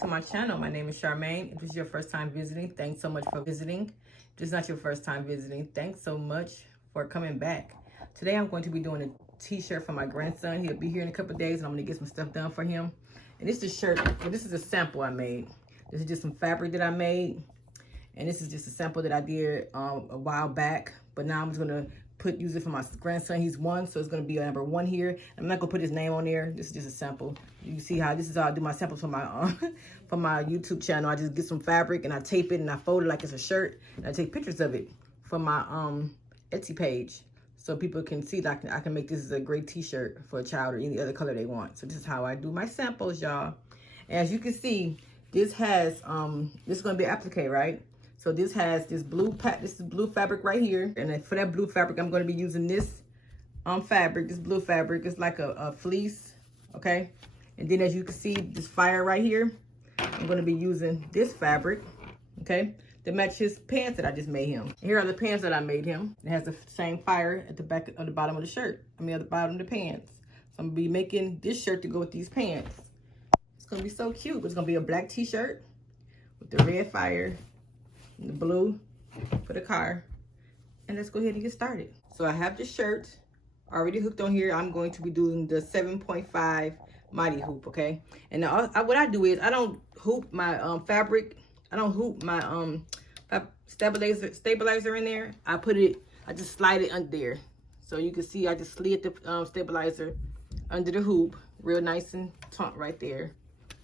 to my channel. My name is Charmaine. If this is your first time visiting, thanks so much for visiting. If this is not your first time visiting, thanks so much for coming back. Today I'm going to be doing a t-shirt for my grandson. He'll be here in a couple of days and I'm going to get some stuff done for him. And this is a shirt, well, this is a sample I made. This is just some fabric that I made. And this is just a sample that I did a while back. But now I'm just going to use it for my grandson. He's 1, so it's going to be a number 1 here. I'm not going to put his name on there. This is just a sample. You can see how this is how I do my samples for my for my YouTube channel. I just get some fabric and I tape it and I fold it like it's a shirt. And I take pictures of it for my Etsy page, so people can see that I can make this as a great t-shirt for a child or any other color they want. So this is how I do my samples, y'all. And as you can see, this has this is going to be applique, right? So this has this blue fabric right here. And then for that blue fabric, I'm going to be using this fabric, this blue fabric. It's like a fleece, okay? And then as you can see, this fire right here, I'm going to be using this fabric, okay, to match his pants that I just made him. And here are the pants that I made him. It has the same fire at the back of the bottom of the shirt. I mean, at the bottom of the pants. So I'm going to be making this shirt to go with these pants. It's going to be so cute. It's going to be a black t-shirt with the red fire, the blue for the car. And let's go ahead and get started. So I have the shirt already hooked on here. I'm going to be doing the 7.5 mighty hoop, okay? And now what I do is I don't hoop my fabric. I don't hoop my stabilizer in there. I just slide it under there. So you can see I just slid the stabilizer under the hoop real nice and taut right there.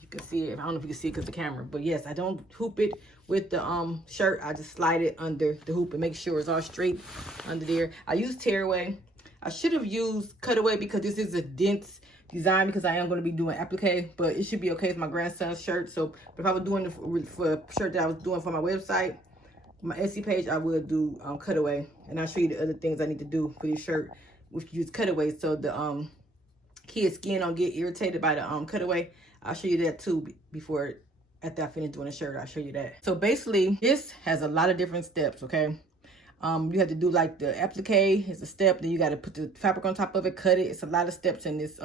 You can see it. I don't know if you can see it because of the camera, but yes, I don't hoop it with the shirt. I just slide it under the hoop and make sure it's all straight under there. I use tearaway. I should have used cutaway because this is a dense design because I am going to be doing applique, but it should be okay. It's my grandson's shirt. So but if I was doing it for a shirt that I was doing for my website, my Etsy page, I would do cutaway. And I'll show you the other things I need to do for this shirt, which use cutaway so the kid's skin don't get irritated by the cutaway. I'll show you that too after I finish doing the shirt. I'll show you that. So basically, this has a lot of different steps, okay? You have to do like the applique is a step. Then you got to put the fabric on top of it, cut it. It's a lot of steps in this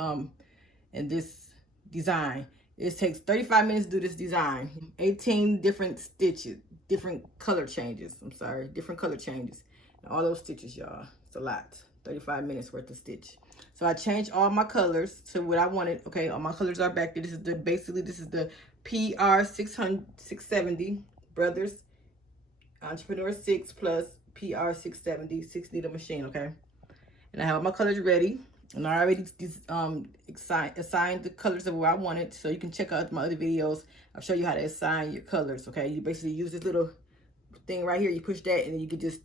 design. It takes 35 minutes to do this design. 18 different stitches, different color changes. Different color changes. And all those stitches, y'all. It's a lot. 35 minutes worth of stitch. So I changed all my colors to what I wanted. Okay, all my colors are back there. This is the PR 670 Brothers Entrepreneur 6 plus PR 670 6-needle machine. Okay, and I have all my colors ready, and I already assigned the colors of where I wanted. So you can check out my other videos. I'll show you how to assign your colors. Okay, you basically use this little thing right here. You push that, and then you can just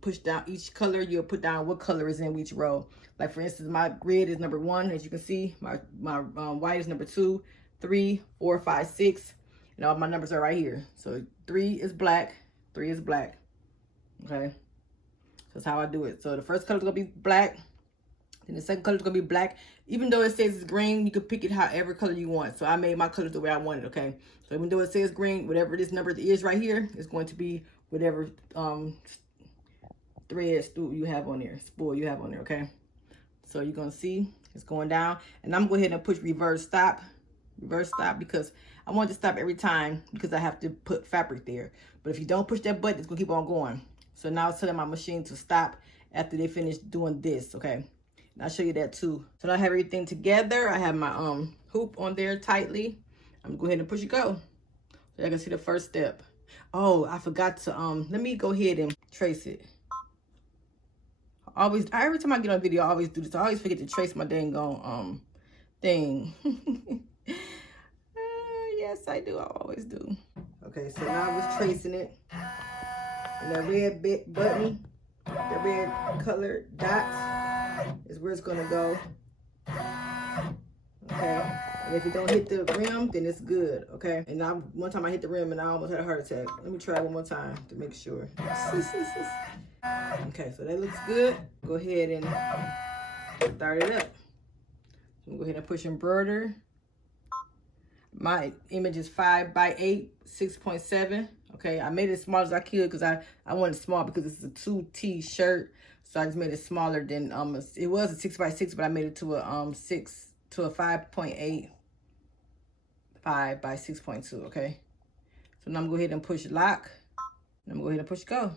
push down each color. You'll put down what color is in each row. Like for instance, my red is number 1, as you can see. My white is number 2, 3, 4, 5, 6, and all my numbers are right here. So 3 is black. 3 is black. Okay, that's how I do it. So the first color is gonna be black, and the second color is gonna be black. Even though it says it's green, you can pick it however color you want. So I made my colors the way I wanted. Okay, so even though it says green, whatever this number is right here is going to be whatever thread spool you have on there. Okay, so you're gonna see it's going down, and I'm going to go ahead and push reverse stop because I want to stop every time because I have to put fabric there. But if you don't push that button, it's gonna keep on going. So now it's telling my machine to stop after they finish doing this. Okay, and I'll show you that too. So now I have everything together. I have my hoop on there tightly. I'm gonna go ahead and push it go. So I can see the first step. Oh, I forgot to let me go ahead and trace it. Every time I get on video, I always do this. I always forget to trace my dang on thing. Yes, I do. I always do. Okay, so now I was tracing it. And that red button, the red colored dot is where it's gonna go. Okay, and if it don't hit the rim, then it's good. Okay, and now one time I hit the rim and I almost had a heart attack. Let me try one more time to make sure. Okay, so that looks good. Go ahead and start it up. I'm gonna go ahead and push embroider. My image is 5x8, 6.7. Okay, I made it as small as I could because I wanted it small because it's a 2T shirt. So I just made it smaller than it was a 6x6, but I made it to a 5.8. 5 by 6.2, okay? So now I'm gonna go ahead and push lock. And I'm gonna go ahead and push go.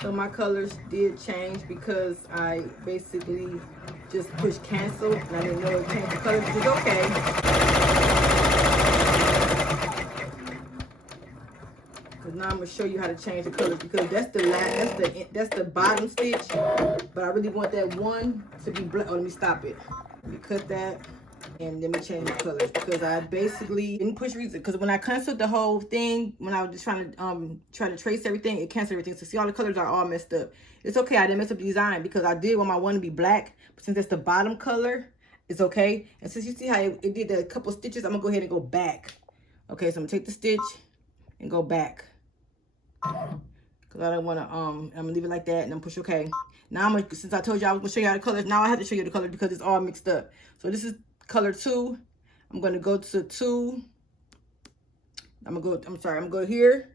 So my colors did change because I basically just pushed cancel and I didn't know it changed the colors, which is okay. Because now I'm gonna show you how to change the colors because that's the bottom stitch. But I really want that one to be black. Oh, let me stop it. Let me cut that. And let me change the colors because I basically didn't push reason because when I canceled the whole thing, when I was just trying to trace everything, it canceled everything. So see, all the colors are all messed up. It's okay, I didn't mess up the design because I did want my one to be black, but since it's the bottom color, it's okay. And since you see how it did a couple stitches, I'm gonna go ahead and go back. Okay, so I'm gonna take the stitch and go back because I don't want to I'm gonna leave it like that and then push okay. Now I'm gonna, since I told you I was gonna show you how the colors, now I have to show you the colors because it's all mixed up. So this is color 2. I'm going to go to 2. I'm gonna go here.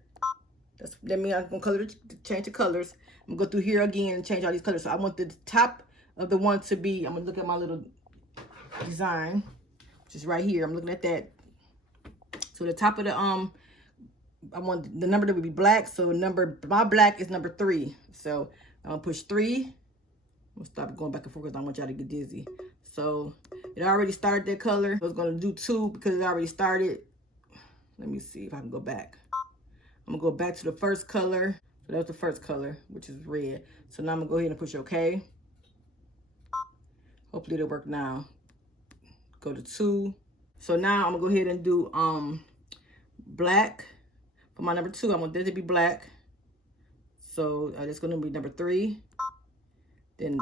That means I'm gonna change the colors. I'm gonna go through here again and change all these colors. So I want the top of the one to be, I'm gonna look at my little design, which is right here. I'm looking at that. So the top of the I want the number that would be black. So my black is number 3. So I'm gonna push 3. I'm gonna stop going back and forth because I don't want y'all to get dizzy. So it already started that color. I was gonna do 2 because it already started. Let me see if I can go back. I'm gonna go back to the first color. So that was the first color, which is red. So now I'm gonna go ahead and push okay. Hopefully it'll work now. Go to 2. So now I'm gonna go ahead and do black. For my number 2, I want that to be black. So that's gonna be number 3. Then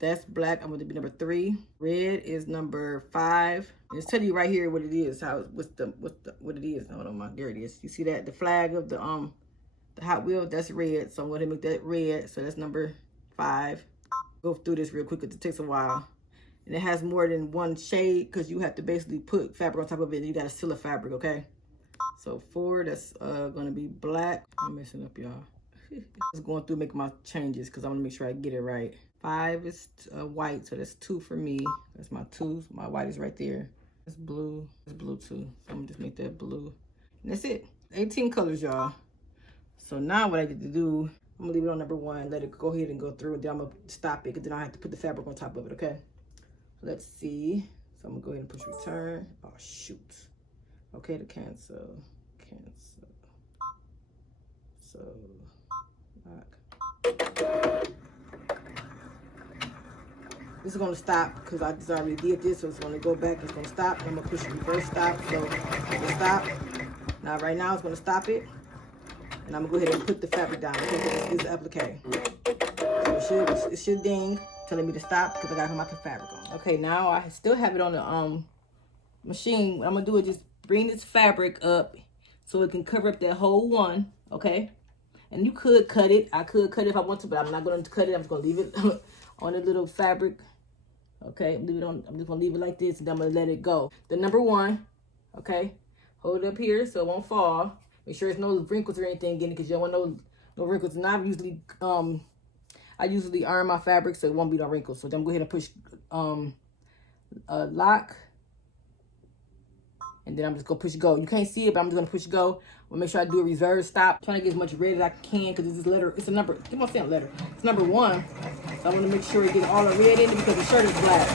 that's black. I want it to be number 3. Red is number 5. And it's telling you right here what it is. What it is. Hold on, there it is. You see that the flag of the Hot Wheel? That's red. So I'm going to make that red. So that's number 5. Go through this real quick because it takes a while. And it has more than one shade because you have to basically put fabric on top of it and you got to seal the fabric, okay? So 4, that's going to be black. I'm messing up, y'all. Just going through making my changes because I want to make sure I get it right. 5 is white, so that's 2 for me. That's my 2. My white is right there. It's blue. It's blue too. So I'm gonna just make that blue. And that's it. 18 colors, y'all. So now what I get to do, I'm gonna leave it on number 1, let it go ahead and go through, and then I'm gonna stop it because then I have to put the fabric on top of it, okay? So let's see. So I'm gonna go ahead and push return. Oh shoot. Okay, to cancel. Cancel. So lock. This is gonna stop because I just already did this, so it's gonna go back, it's gonna stop. I'm gonna push reverse stop, so it'll stop. Now right now it's gonna stop it. And I'm gonna go ahead and put the fabric down because this is applique. So it should ding, telling me to stop because I gotta put my fabric on. Okay, now I still have it on the machine. What I'm gonna do is just bring this fabric up so it can cover up that whole one, okay? And you could cut it. I could cut it if I want to, but I'm not gonna cut it. I'm just gonna leave it on the little fabric. Okay, leave it on. I'm just gonna leave it like this, and then I'm gonna let it go. The number 1, okay, hold it up here so it won't fall. Make sure there's no wrinkles or anything in it because you don't want no wrinkles. And I usually iron my fabric so it won't be no wrinkles. So then I'm going to go ahead and push lock, and then I'm just gonna push go. You can't see it, but I'm just gonna push go. We'll make sure I do a reserve stop. I'm trying to get as much red as I can because this letter. It's a number. Keep on saying letter. It's number 1. So I want to make sure it gets all the red in it because the shirt is black.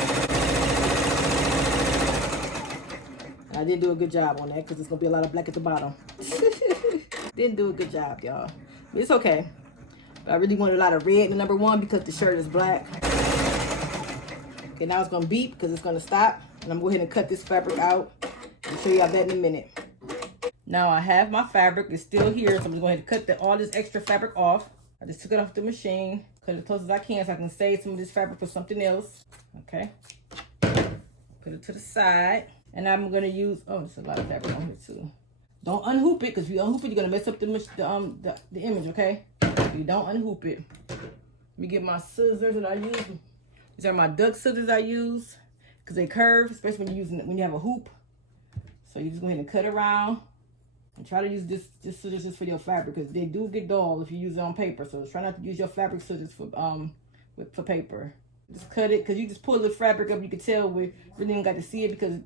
And I didn't do a good job on that because it's gonna be a lot of black at the bottom. Didn't do a good job, y'all. But it's okay. But I really wanted a lot of red in the number 1 because the shirt is black. Okay, now it's gonna beep because it's gonna stop. And I'm going to go ahead and cut this fabric out. I'll show you all that in a minute. Now I have my fabric. It's still here, so I'm just going to cut all this extra fabric off. I just took it off the machine. Cut it as close as I can so I can save some of this fabric for something else. Okay. Put it to the side. And I'm going to use, oh, there's a lot of fabric on here too. Don't unhoop it, because if you unhoop it, you're going to mess up the image, okay? You don't unhoop it. Let me get my scissors that I use. These are my duck scissors I use because they curve, especially when you have a hoop. So you just go ahead and cut around And try to use this scissors just for your fabric, because they do get dull if you use it on paper. So try not to use your fabric scissors for paper. Just cut it, because you just pull the fabric up. You can tell we really don't got to see it because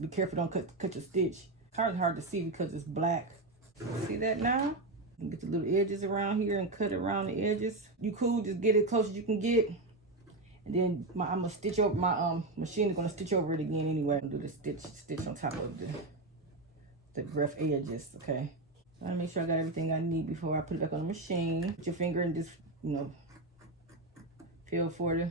be careful, don't cut your stitch. It's kind of hard to see because it's black. See that now? You get the little edges around here and cut around the edges. You cool, just get it close as you can get. And then I'm gonna stitch over, my machine is gonna stitch over it again anyway. I'm gonna do the stitch on top of the rough edges, okay? I wanna make sure I got everything I need before I put it back on the machine. Put your finger and just, feel for the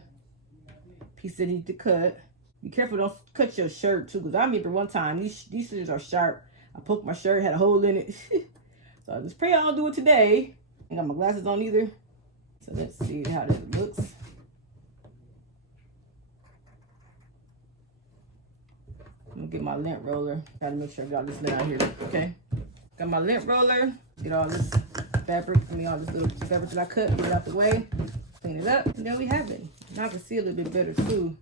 piece that you need to cut. Be careful, don't cut your shirt too, because I remember one time, these scissors are sharp. I poked my shirt, had a hole in it. So I just pray I don't do it today. I got my glasses on either. So let's see how this looks. I'm gonna get my lint roller. Gotta make sure I got all this lint out here, okay? Got my lint roller. Get all this fabric, all this little fabric that I cut, get it out the way. Clean it up, and then we have it. Now I can see a little bit better too.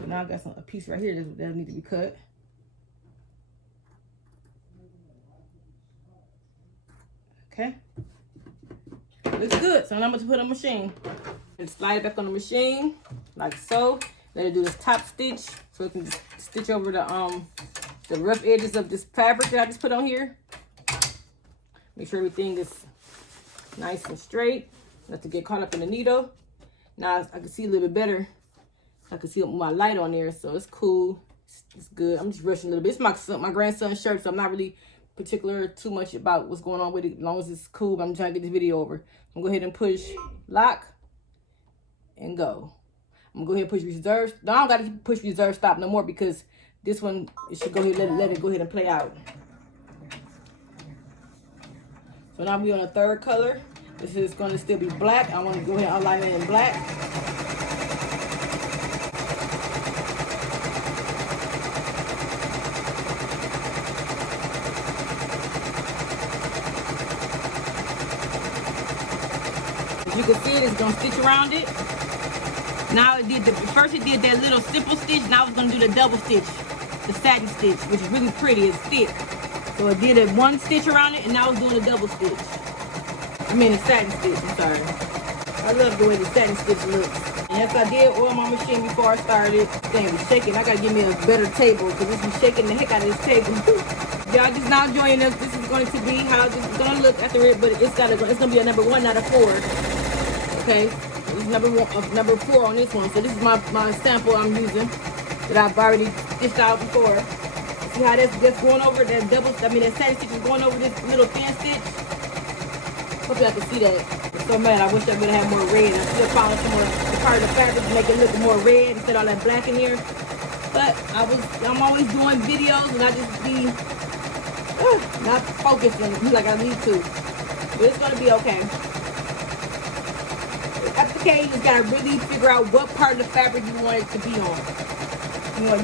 So now I got a piece right here that needs to be cut. Okay, looks good. So now I'm going to put on the machine and slide it back on the machine like so. Let it do this top stitch so it can just stitch over the rough edges of this fabric that I just put on here. Make sure everything is nice and straight, not to get caught up in the needle. Now I can see a little bit better. I can see my light on there, so it's cool. It's good. I'm just rushing a little bit. It's my grandson's shirt, so I'm not really particular too much about what's going on with it, as long as it's cool. I'm trying to get this video over. I'm gonna go ahead and push lock and go. I'm gonna go ahead and push reserve. No, I don't gotta push reserve stop no more, because this one, it should go ahead, let it go ahead and play out. So now we on a third color. This is gonna still be black. I wanna go ahead and outline it in black. You can see it's gonna stitch around it. Now first it did that little simple stitch. Now it's gonna do the double stitch, the satin stitch, which is really pretty. It's thick. So it did one stitch around it, and now it's doing a double stitch. A satin stitch. I'm sorry. I love the way the satin stitch looks. And yes, I did oil my machine before I started. Dang, it's shaking. I gotta get me a better table, because this is shaking the heck out of this table. Y'all just now joining us. This is going to be how this is gonna look after it, but it's gonna be a number 1, not a 4. Okay, this is number 4 on this one. So this is my sample I'm using that I've already stitched out before. See how that's going over that that satin stitch is going over this little thin stitch. Hopefully I can see that. So man, I wish I would have had more red. I should have found some more part of the fabric to make it look more red instead of all that black in here. But I'm always doing videos, and I just be not focused on it like I need to. But it's gonna be okay. Applique, you just gotta really figure out what part of the fabric you want it to be on.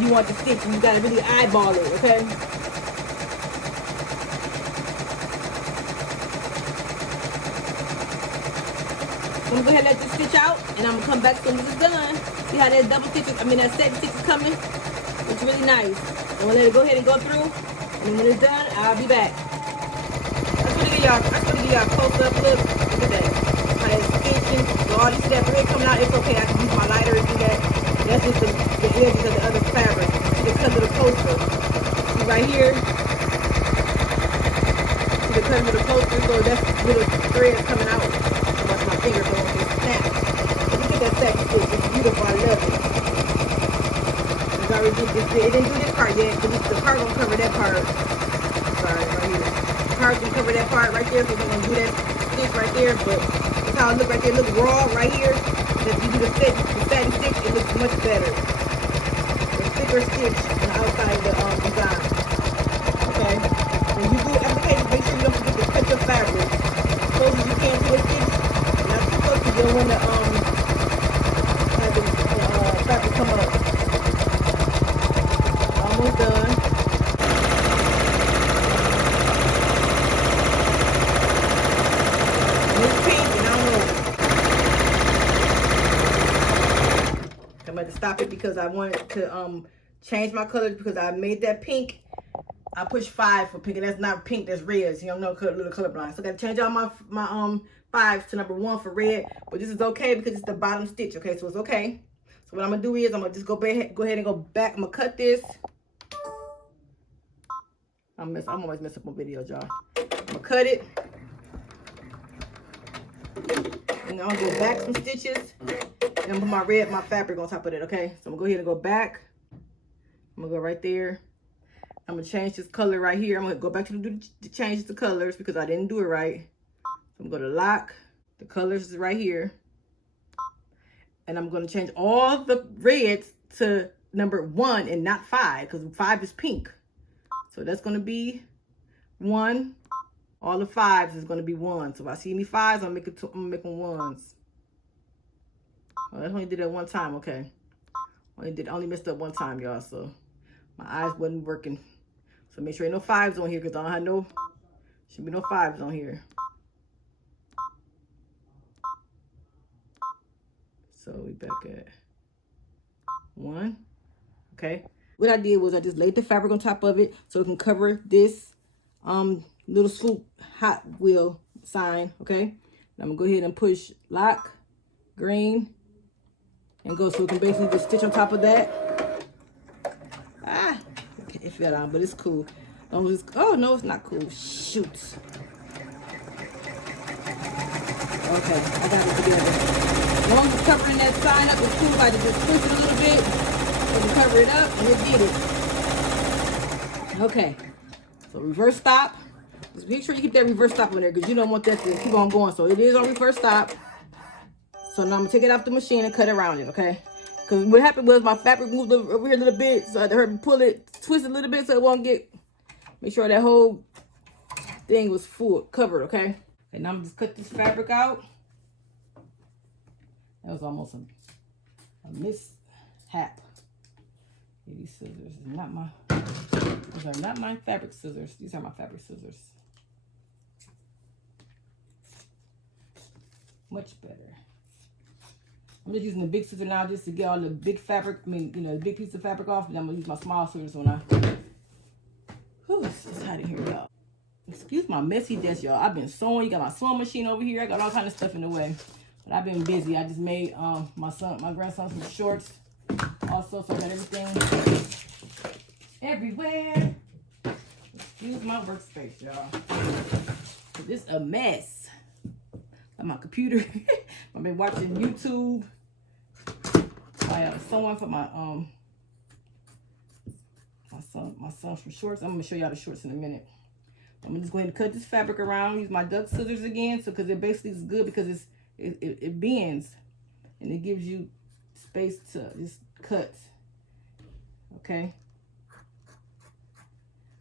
You want the stitch, and you gotta really eyeball it, okay? I'm gonna go ahead and let this stitch out, and I'm gonna come back when this is done. See how that that satin stitch is coming? It's really nice. I'm gonna let it go ahead and go through, and when it's done, I'll be back. I'm gonna give y'all a close up look. Look at that. How that's stitching. So all these that thread coming out, it's okay. I can use my lighter and do that. That's just the edges of the other fabric. Because of the poster. See right here? See the cut of the poster? So that's little thread coming out. Watch my finger go on this snap. But look at that satin stitch. It's beautiful. I love it. It's already did this. It didn't do this part yet, because the part gonna cover that part. Sorry, right here. The part gonna cover that part right there, so we're gonna do that stitch right there. But that's how it look right there. It looks raw right here. If you do the satin stitch, it looks much better. The thicker stitch on the outside of the design. Okay. When you do application, make sure you don't forget to cut your fabric as close as you can to a stitch. Not too close, because you don't want to have the fabric come up. Almost done. And it's pink, and I don't know. I'm going to stop it because I wanted to change my colors, because I made that pink I push 5 for pink, and that's not pink, that's red. So you don't know, little colorblind. So I gotta change all my 5s to number 1 for red. But this is okay because it's the bottom stitch, okay? So it's okay. So what I'm gonna do is I'm gonna just go ahead and go back. I'm gonna cut this. I'm always mess up my videos, y'all. I'm gonna cut it. And I'm gonna go back some stitches. And put my fabric on top of it, okay? So I'm gonna go ahead and go back. I'm gonna go right there. I'm gonna change this color right here. I'm gonna go back to change the colors because I didn't do it right. So I'm gonna go to lock. The colors is right here. And I'm gonna change all the reds to number 1 and not 5 because 5 is pink. So that's gonna be 1. All the 5s is gonna be 1. So if I see any 5s, I'm gonna make them 1s. Oh, I only did that one time, okay. Only messed up one time, y'all. So my eyes wasn't working. So make sure ain't no 5s on here because I don't have should be no 5s on here. So we back at 1. Okay. What I did was I just laid the fabric on top of it so it can cover this little swoop Hot Wheel sign. Okay. And I'm gonna go ahead and push lock, green, and go so we can basically just stitch on top of that. Ah, okay, it fell down, but it's cool. Oh no, it's not cool. Shoot. Okay, I got it together. As long as it's covering that sign up, it's cool. I just push it a little bit and cover it up, and it did it. Okay, so reverse stop. Just make sure you keep that reverse stop on there because you don't want that to keep on going. So it is on reverse stop. So now I'm gonna take it off the machine and cut around it, okay? Because what happened was my fabric moved over here a little bit, so I had to pull it, twist it a little bit so it won't get. Make sure that whole thing was covered, okay? And now I'm just cut this fabric out. That was almost a mishap. These scissors are not my. These are not my fabric scissors. These are my fabric scissors. Much better. I'm just using the big scissor now just to get all the big fabric, the big piece of fabric off. And I'm going to use my small scissors when I... Whew, it's just hot in here, y'all. Excuse my messy desk, y'all. I've been sewing. You got my sewing machine over here. I got all kind of stuff in the way. But I've been busy. I just made my grandson some shorts also. So I got everything everywhere. Excuse my workspace, y'all. This is a mess. My computer. I've been watching YouTube. I sewing for my son's from shorts. I'm gonna show y'all the shorts in a minute. I'm just going to cut this fabric around. Use my duck scissors again, so because it basically is good because it bends and it gives you space to just cut. Okay.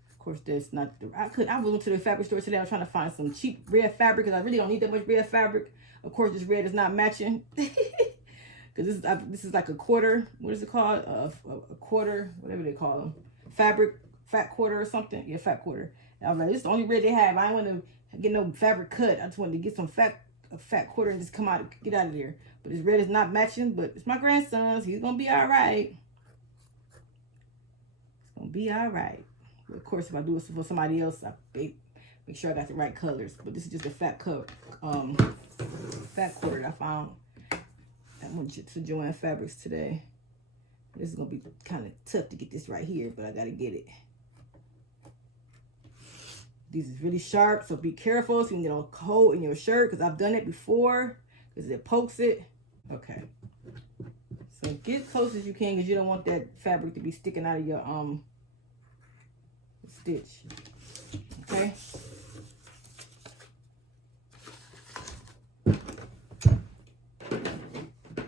Of course, that's not the. I went to the fabric store today. I was trying to find some cheap red fabric because I really don't need that much red fabric. Of course, this red is not matching because this is like a quarter. What is it called? A quarter, whatever they call them. Fabric, fat quarter or something. Yeah, fat quarter. And I was like, this is the only red they have. I didn't want to get no fabric cut. I just wanted to get some a fat quarter and just get out of there. But this red is not matching. But it's my grandson's. He's gonna be all right. It's gonna be all right. Of course, if I do it for somebody else, I make sure I got the right colors. But this is just a fat quarter that I found. I went to Joann Fabrics today. This is gonna be kind of tough to get this right here, but I gotta get it. These is really sharp, so be careful so you can get a hole in your shirt because I've done it before because it pokes it. Okay. So get as close as you can because you don't want that fabric to be sticking out of your stitch. Okay.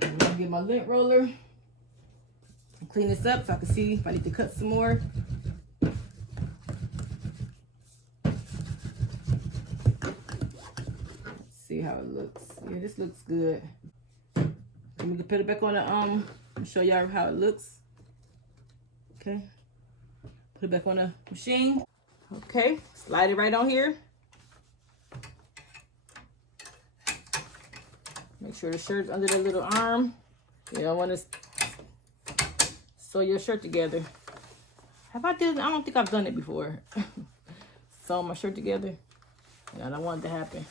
I'm gonna get my lint roller and clean this up so I can see if I need to cut some more. Let's see how it looks. Yeah, this looks good. Let me put it back on the and show y'all how it looks. Okay. Put it back on the machine. Okay, slide it right on here. Make sure the shirt's under the little arm. You don't want to sew your shirt together. Have I did? I don't think I've done it before. Sew my shirt together. And I don't want it to happen.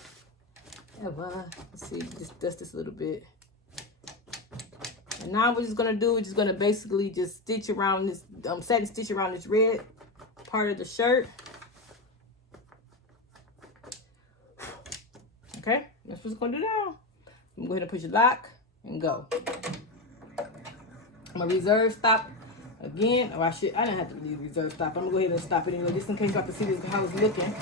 Let's see, just dust this a little bit. And now what we're just gonna do, we're just gonna basically just stitch around this, satin stitch around this red part of the shirt. Okay, that's what it's gonna do now. I'm gonna go ahead and push lock and go. I'm gonna reserve stop again. Oh, I didn't have to leave reserve stop. I'm gonna go ahead and stop it anyway, just in case you have to see this, how it's looking.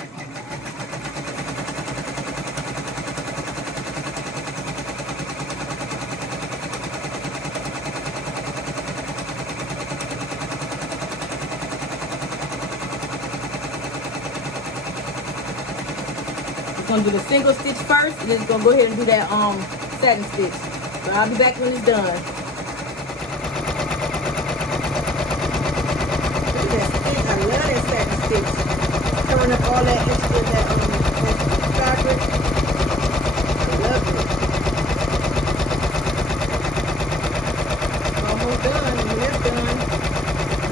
Gonna do the single stitch first, and then it's gonna go ahead and do that satin stitch. So I'll be back when it's done. Look at that stitch. I love that satin stitch. Covering up all that extra that fabric. I love it. Almost done. When that's done,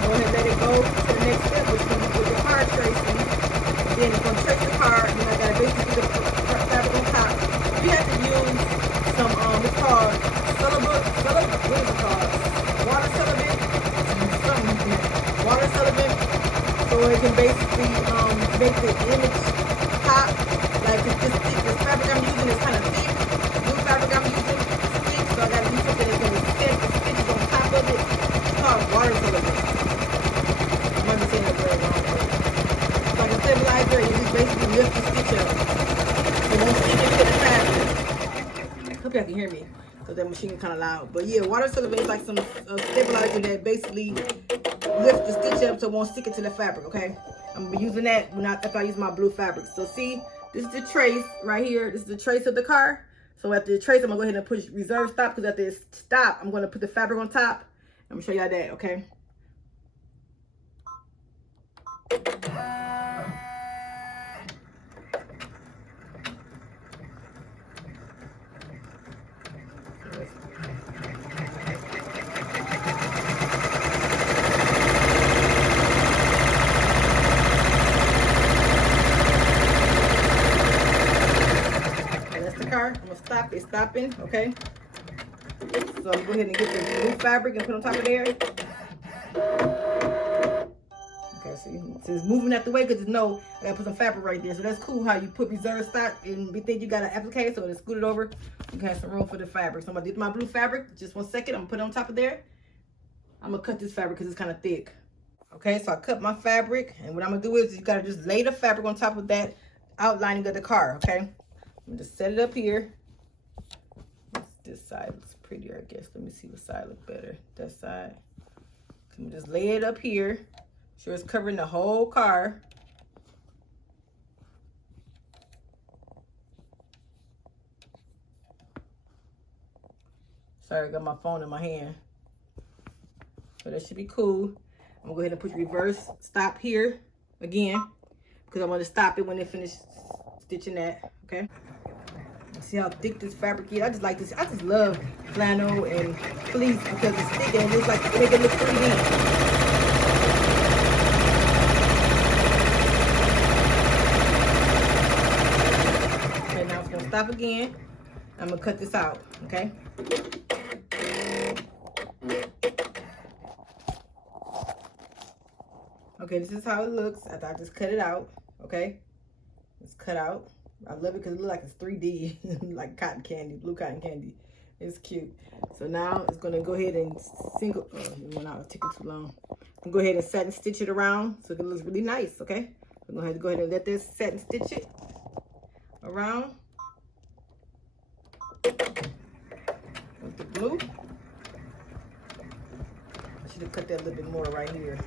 go ahead and let it go to the next step, which is gonna be with the card tracing. Then it's gonna trace the card, and I gotta basically do the fabric on top. You have to use some it's called what is it called? Water celibate, water celibate. So it can basically make the image pop. Like this fabric I'm using is kind of thick. Blue fabric I'm using is thick, so I gotta use something that's gonna fit the stitches on top of it. It's called water celibate. I might be saying that very wrong. Like a stabilizer, you just basically lift the stitch up. It won't stick into the fabric. Hope y'all can hear me, because that machine is kind of loud. But yeah, water celibate is like some stabilizer that basically lifts the stitch up so it won't stick into the fabric, okay? I'm going to be using that after I use my blue fabric. So see, this is the trace right here. This is the trace of the car. So after the trace, I'm going to go ahead and push reserve stop, because after this stop, I'm going to put the fabric on top. I'm going to show y'all that, okay? It's stopping, okay? So I'm go ahead and get the blue fabric and put on top of there. Okay, see, so it's moving out the way because I gotta put some fabric right there. So that's cool how you put reserve stock and we think you got an applique, so it's scooted over. You can have some room for the fabric. So I'm gonna get my blue fabric. Just 1 second. I'm gonna put it on top of there. I'm gonna cut this fabric because it's kind of thick. Okay, so I cut my fabric, and what I'm gonna do is you gotta just lay the fabric on top of that outlining of the car. Okay, I'm gonna just set it up here. This side looks prettier, I guess. Let me see what side looks better. That side. I'm gonna just lay it up here. Sure it's covering the whole car. Sorry, I got my phone in my hand. So that should be cool. I'm gonna go ahead and push reverse stop here again, because I want to stop it when they finish stitching that, okay? See how thick this fabric is? I just like this. I just love flannel and fleece because it's thick and it's like make it look 3D. Okay, now it's gonna stop again. I'm gonna cut this out, okay? Okay, this is how it looks after I just cut it out, okay? It's cut out. I love it because it looks like it's 3D, like cotton candy, blue cotton candy. It's cute. So now it's gonna go ahead and it went out, it's taking too long. I'm gonna go ahead and satin stitch it around so it looks really nice, okay? I'm gonna have to go ahead and let this satin stitch it around with the blue. I should have cut that a little bit more right here.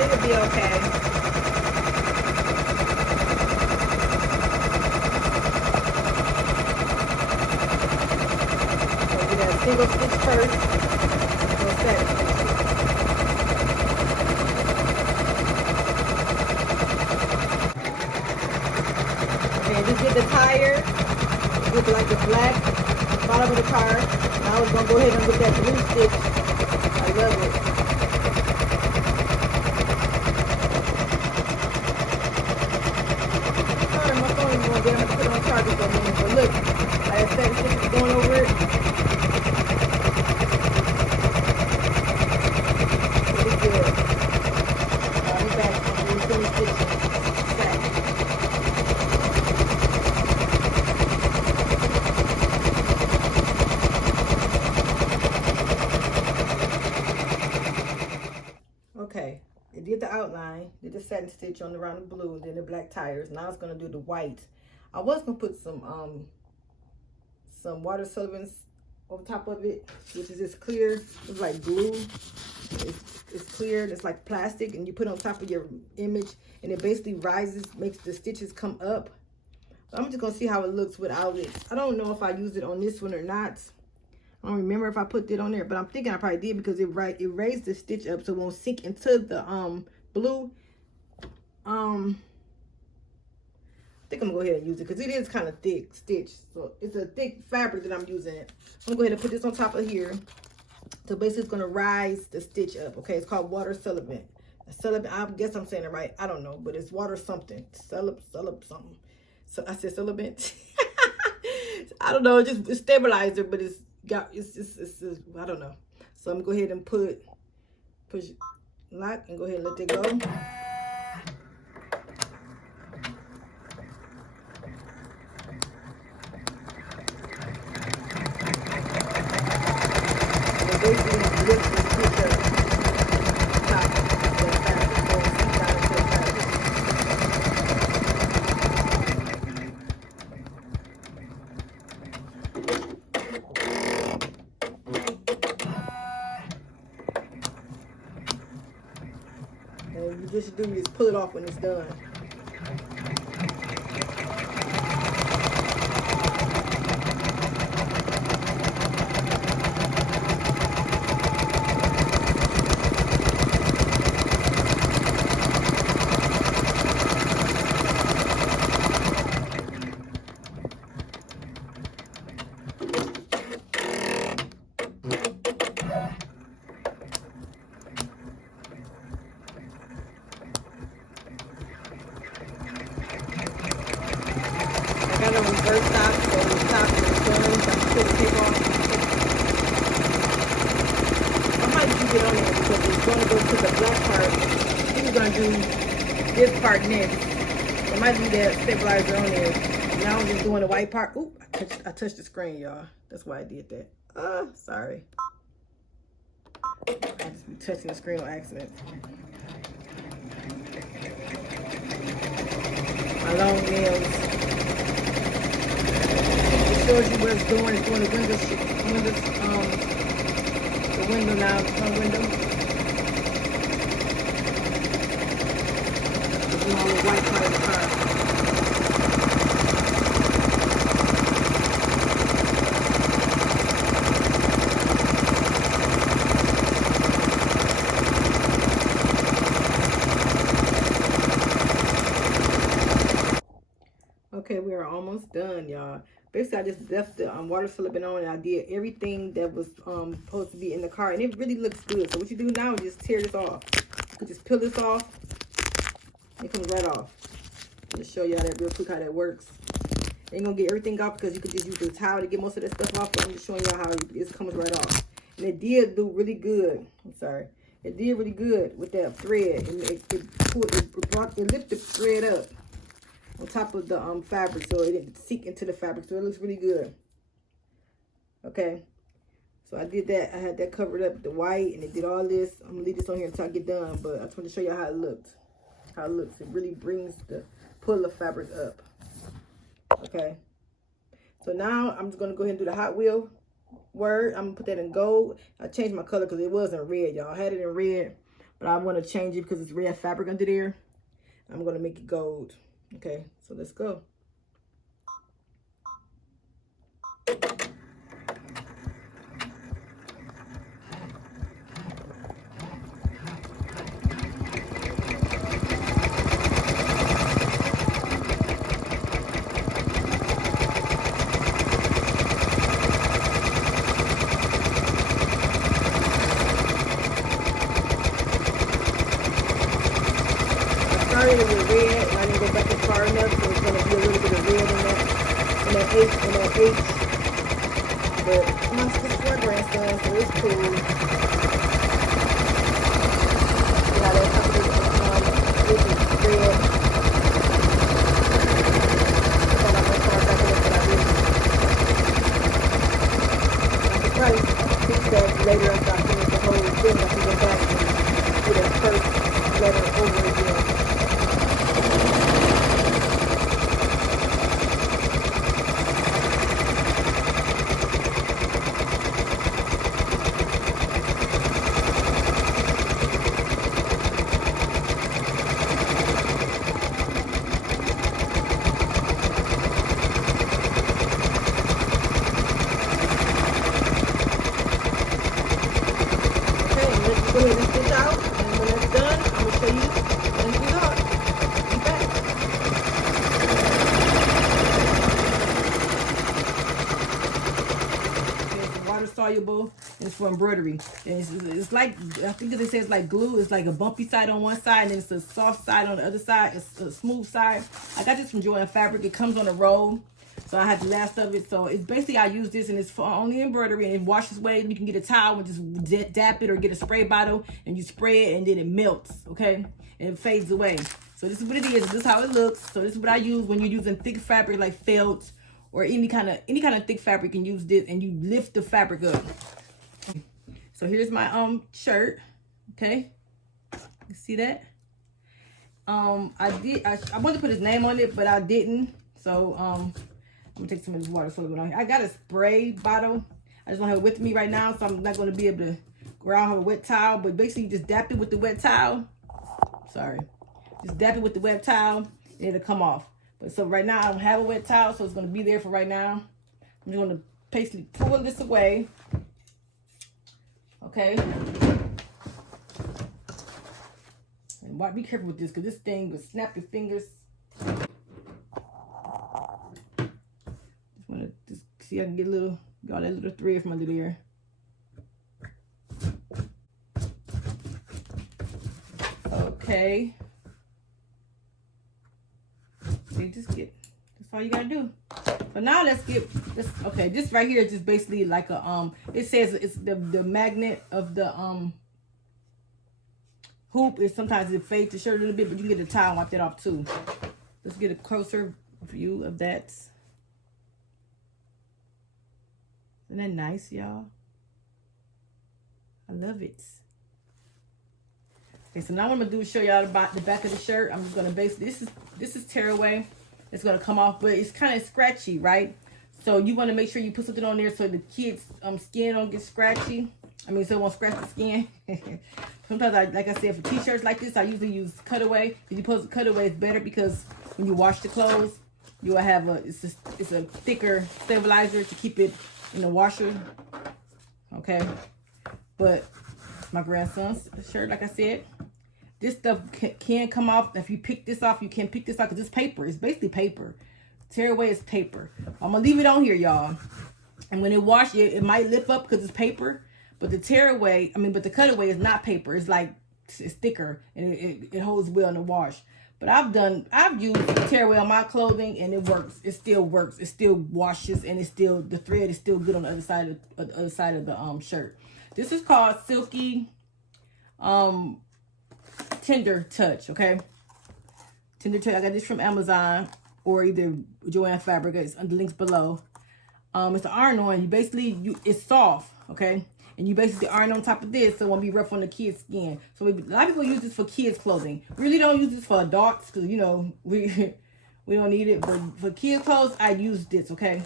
It'll be okay. So do that single stitch first. Okay, just did the tire with like the black bottom of the car. Now I was gonna go ahead and get that blue stitch. I love it. Sorry, my phone is going to get. I'm gonna put it on charger for a minute. But look, I have 7 stitches going over it. Pretty good. We're back. We're finished stitching. Okay, it did the outline, did the satin stitch on around the blue, then the black tires. Now it's gonna do the white. I was gonna put some water Sullivans over top of it, which is just clear. It's like glue. It's clear. It's like plastic, and you put it on top of your image, and it basically rises, makes the stitches come up. But I'm just gonna see how it looks without it. I don't know if I used it on this one or not. I don't remember if I put it on there, but I'm thinking I probably did because it raised the stitch up so it won't sink into the blue. I think I'm gonna go ahead and use it because it is kind of thick stitch. So it's a thick fabric that I'm using. I'm gonna go ahead and put this on top of here. So basically it's gonna rise the stitch up. Okay, it's called water Sullivan. Sullivan, I guess I'm saying it right. I don't know, but it's water something. Sullivan something. So I said Sullivan. I don't know, it's stabilizer, but it's I don't know. So I'm gonna go ahead and push lock and go ahead and let it go. And basically lift and push up top of the fabric. And you just do is pull it off when it's done. I got a reverse top, so the top is done. So I'm going to take off. I might keep it on there because it's going to go to the black part. I think we're going to do this part next. I might leave that stabilizer on there. Now I'm just doing the white part. Oop, I touched the screen, y'all. That's why I did that. Sorry. I just be touching the screen on accident. My long nails. Shows you what it's doing. It's doing the window now, the front window. It's doing all the white part of the car. Okay, we are almost done, y'all. Basically, I just left the water Sullivan on, and I did everything that was supposed to be in the car, and it really looks good. So what you do now is just tear this off. You can just peel this off. It comes right off. I'll just show y'all that real quick how that works. Ain't gonna get everything off because you could just use the towel to get most of that stuff off, but I'm just showing y'all how it comes right off. And it did do really good. I'm sorry. It did really good with that thread. And it lifted the thread up on top of the fabric, so it didn't seep into the fabric, so it looks really good. Okay, so I did that. I had that covered up with the white, and it did all this. I'm gonna leave this on here until I get done, but I just want to show you how it looked. How it looks. It really brings the pull the fabric up. Okay, so now I'm just gonna go ahead and do the Hot Wheel word. I'm gonna put that in gold. I changed my color because it wasn't red, y'all. I had it in red, but I want to change it because it's red fabric under there. I'm gonna make it gold. Okay, so let's go. H. But this is my grandson, so it's cool. Yeah, that's how this is red. Probably fix that later after I finish the whole thing. I can go back and do that first letter over again. Go ahead and stitch out, and when that's done, I'm going to show you when it's done. Be back. It's water soluble, and it's for embroidery. And it's like, I think they say it's like glue. It's like a bumpy side on one side, and then it's a soft side on the other side. It's a smooth side. I got this from Joanne Fabric. It comes on a roll. So I had the last of it. So it's basically, I use this and it's for only embroidery, and it washes away. You can get a towel and just dap it, or get a spray bottle and you spray it, and then it melts, okay? And it fades away. So this is what it is. This is how it looks. So this is what I use when you're using thick fabric like felt or any kind of thick fabric. You can use this and you lift the fabric up. So here's my shirt, okay? You see that? I wanted to put his name on it, but I didn't. So I'm gonna take some of this water soluble on here. I got a spray bottle. I just don't have it with me right now, so I'm not gonna be able to go around with a wet towel. But basically, you just dap it with the wet towel. Sorry, just dap it with the wet towel, and it'll come off. But so right now, I don't have a wet towel, so it's gonna be there for right now. I'm just gonna basically pull this away. Okay. And be careful with this, because this thing will snap your fingers. Just see, I can get a little, got that little thread from under there. Okay. See, just get, that's all you gotta do. So now let's get this. Okay, this right here is just basically like a it says it's the magnet of the hoop is sometimes it fades the shirt a little bit, but you can get a towel and wipe that off too. Let's get a closer view of that. Isn't that nice, y'all? I love it. Okay, so now what I'm gonna do is show y'all the back of the shirt. I'm just gonna base this is tearaway. It's gonna come off, but it's kind of scratchy, right? So you want to make sure you put something on there so the kids' skin don't get scratchy. I mean, so it won't scratch the skin. Sometimes, like I said, for t-shirts like this, I usually use cutaway. If you put cutaway, it's better because when you wash the clothes, you will have it's a thicker stabilizer to keep it in the washer. Okay, but my grandson's shirt, like I said, this stuff can come off. If you pick this off, you can pick this off because it's paper. It's basically paper. Tearaway is paper. I'm gonna leave it on here, y'all. And when it wash, it might lip up because it's paper. But the tearaway, but the cutaway is not paper. It's like, it's thicker and it holds well in the wash. But I've used tearaway on my clothing and it works. It still works. It still washes, and the thread is still good on the other side of the shirt. This is called Silky Tender Touch, okay? Tender Touch. I got this from Amazon or either Joanne Fabric. It's under links below. It's an iron-on. It's soft, okay? And you basically iron on top of this so it won't be rough on the kid's skin. So a lot of people use this for kids' clothing. Really don't use this for adults because, we don't need it. But for kids' clothes, I use this, okay?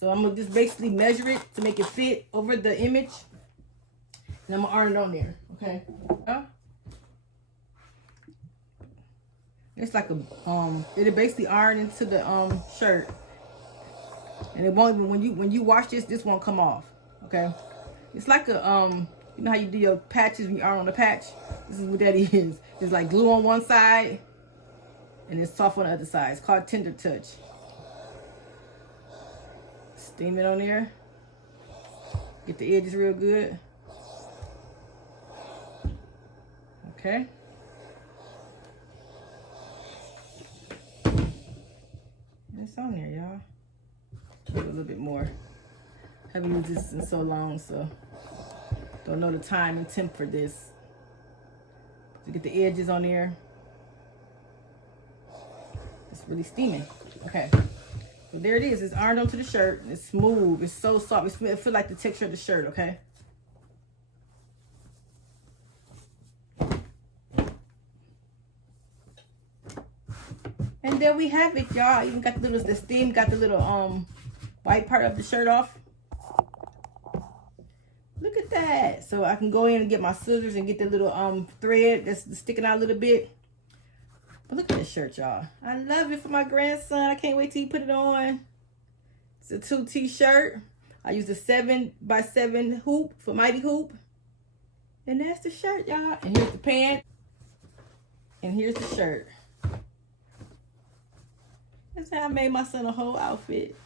So I'm going to just basically measure it to make it fit over the image. And I'm going to iron it on there, okay? It's like it'll basically iron into the shirt. And it won't even, when you wash this won't come off, okay? It's like a, you know how you do your patches when you iron on the patch? This is what that is. It's like glue on one side and it's soft on the other side. It's called Tender Touch. Steam it on there. Get the edges real good. Okay. And it's on there, y'all. a little bit more. Haven't used this in so long, so don't know the time and temp for this. To get the edges on there. It's really steaming. Okay. So there it is. It's ironed onto the shirt. It's smooth. It's so soft. It feels like the texture of the shirt, okay? And there we have it, y'all. Even got the steam got the little white part of the shirt off. Look at that. So I can go in and get my scissors and get the little thread that's sticking out a little bit. But look at this shirt, y'all. I love it for my grandson. I can't wait till he put it on. It's a 2T shirt. I use a 7x7 hoop for Mighty Hoop. And that's the shirt, y'all. And here's the pants. And here's the shirt. That's how I made my son a whole outfit.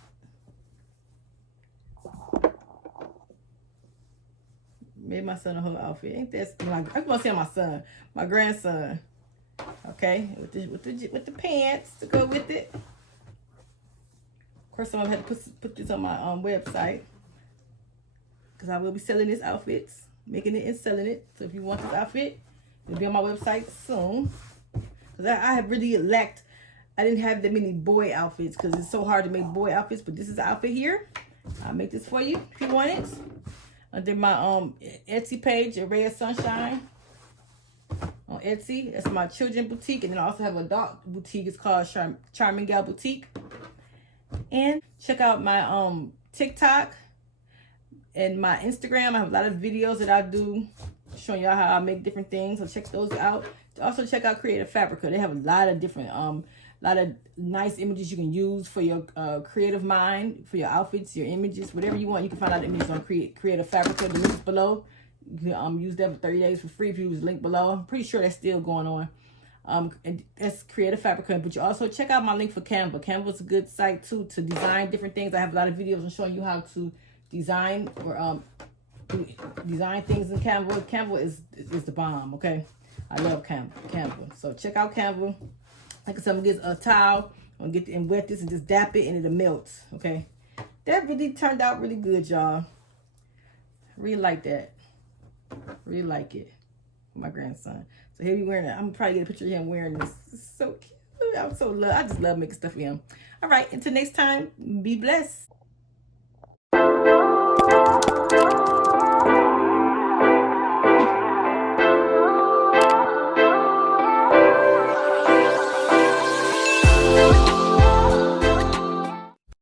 Made my son a whole outfit. Ain't that? I'm gonna say my son, my grandson. Okay, with the pants to go with it. Of course, I'm gonna have to put this on my website because I will be selling this outfits, making it and selling it. So if you want this outfit, it'll be on my website soon. Because I have really lacked. I didn't have that many boy outfits because it's so hard to make boy outfits. But this is the outfit here. I'll make this for you if you want it. Under my Etsy page, A Ray of Sunshine. On Etsy, that's my children boutique, and then I also have a adult boutique. It's called Charminggal Boutique. And check out my TikTok and my Instagram. I have a lot of videos that I do showing y'all how I make different things. So check those out. Also check out Creative Fabrica. They have a lot of different lot of nice images you can use for your creative mind, for your outfits, your images, whatever you want. You can find out images on Creative Fabrica. The link is below. You can use that for 30 days for free if you use the link below. I'm pretty sure that's still going on. And that's Creative Fabrica. But you also check out my link for Canva. Canva is a good site too to design different things. I have a lot of videos on showing you how to design or design things in Canva. Canva is the bomb. Okay, I love Canva. So check out Canva. Like I said, I'm gonna get a towel. I'm gonna get and wet this and just dap it and it'll melt. Okay, that really turned out really good, y'all. Really like that. Really like it for my grandson. So he'll be wearing it. I'm gonna probably get a picture of him wearing this. It's so cute. I just love making stuff for him. All right, until next time, be blessed.